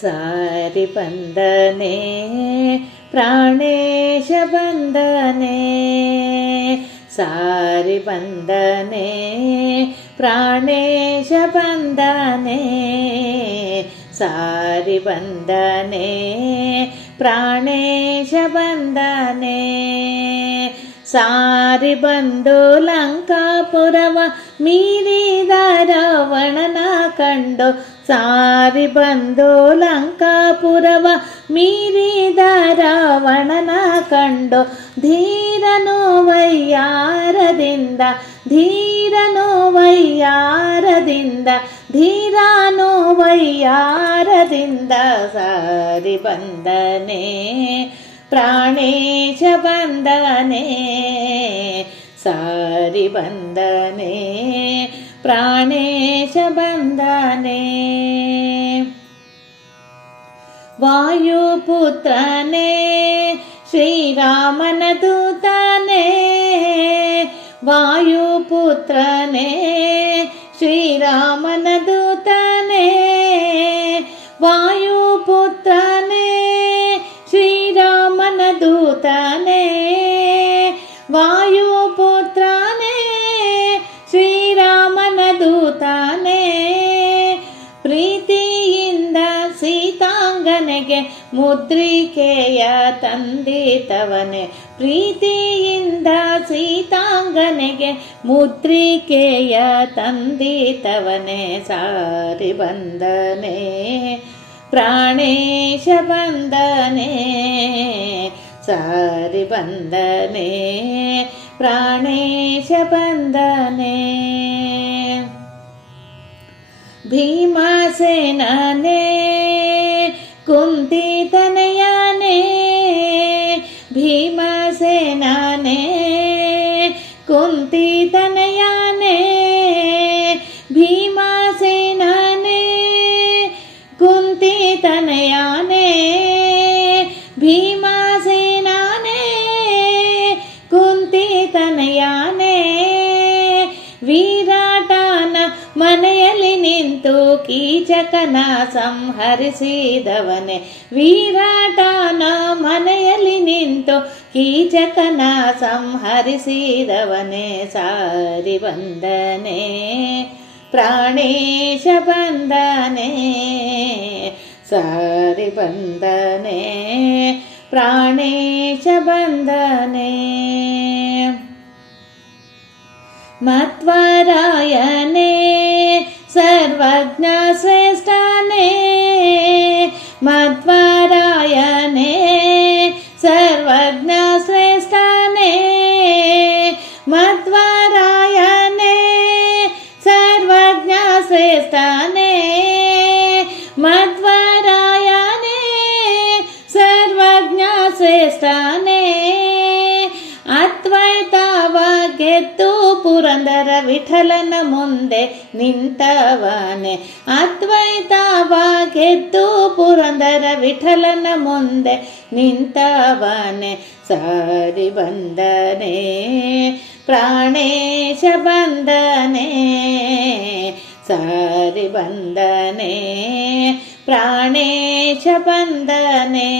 सारिबन्धने प्राणेशबन्धने सारिबन्धने प्राणेशबन्धने सारिबन्धने प्राणेशबन्धने ಸಾರಿ ಬಂದು ಲಂಕಾಪುರವ ಮೀರಿದ ರಾವಣನ ಕಂಡು ಸಾರಿ ಬಂದು ಲಂಕಾಪುರವ ಮೀರಿದ ರಾವಣನ ಕಂಡು ಧೀರನು ವಯ್ಯಾರದಿಂದ ಧೀರನು ವಯ್ಯಾರದಿಂದ ಧೀರಾನು ವಯ್ಯಾರದಿಂದ ಸಾರಿ ಬಂದನೆ, ಪ್ರಾಣೇಶ ಬಂದನೆ, ಸಾರಿ ಬಂದನೆ, ಪ್ರಾಣೇಶ ಬಂದನೆ. ವಾಯುಪುತ್ರನೇ ಶ್ರೀರಾಮನ ದೂತನೇ ವಾಯುಪುತ್ರನೇ ಶ್ರೀರಾಮನ ದೂತನೇ ವಾಯುಪುತ್ರನೇ ಶ್ರೀರಾಮನ ದೂತನೇ ಸೀತಾಂಗನೆಗೆ ಮುದ್ರಿಕೆಯ ತಂದಿತವನೆ ಪ್ರೀತಿಯಿಂದ ಸೀತಾಂಗನೆಗೆ ಮುದ್ರಿಕೆಯ ತಂದಿತವನೆ ಸಾರಿ ಬಂದನೆ ಪ್ರಾಣೇಶ ಬಂದನೆ ಸಾರಿ ಬಂದನೆ ಪ್ರಾಣೇಶ ಬಂದನೆ ಭೀಮಸೇನನೇ तनया ने भीमसेना ने कुंती तनया ने भीमसेना ने कुंती तन ನಿಂತು ಕೀಚಕನ ಸಂಹರಿಸಿದವನೇ. ವಿರಾಟನ ಮನೆಯಲ್ಲಿ ನಿಂತು ಕೀಚಕನ ಸಂಹರಿಸಿದವನೇ. ಸಾರಿ ಬಂದನೆ, ಪ್ರಾಣೇಶ ಬಂದನೆ. ಸಾರಿ ಬಂದನೆ, ಪ್ರಾಣೇಶ ಬಂದನೆ. ಮಧ್ವರಾಯನೇ ಸರ್ವಜ್ಞ ಶ್ರೇಷ್ಠನೇ ಮಧ್ವರಾಯನೇ ಸರ್ವಜ್ಞ ಶ್ರೇಷ್ಠನೇ ಅದ್ವೈತವ ಗೆದ್ದು ಪುರಂದರ ವಿಠಲನ ಮುಂದೆ ನಿಂತವನೆ ಅದ್ವೈತವ ಗೆದ್ದು ಪುರಂದರ ವಿಠಲನ ಮುಂದೆ ನಿಂತವನೆ ಸಾರಿ ಬಂದನೆ ಪ್ರಾಣೇಶ ಬಂದನೆ ಸಾರಿ ಬಂದನೆ ಪ್ರಾಣೇಶ ಬಂದನೆ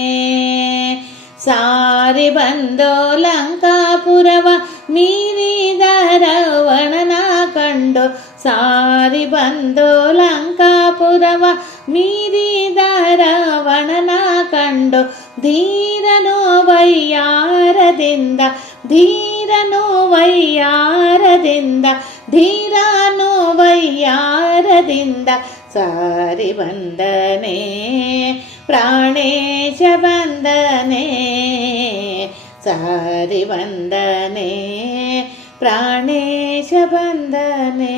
ಸಾರಿ ಬಂದೋ ಲಂಕಾಪುರವ ಮೀರಿದ ರಾವಣನ ಕಂಡು ಸಾರಿ ಬಂದೋ ಲಂಕಾಪುರವ ಮೀರಿದ ರಾವಣನ ಕಂಡು ಧೀರನು ವಯ್ಯಾರದಿಂದ ಧೀರನು ವಯ್ಯಾರದಿಂದ ಧೀರನು ವಯ್ಯಾರದಿಂದ ಸಾರಿ ಬಂದನೆ ಪ್ರಾಣೇಶ ಬಂದನೆ ಸಾರಿ ಬಂದನೆ ಪ್ರಾಣೇಶ ಬಂದನೆ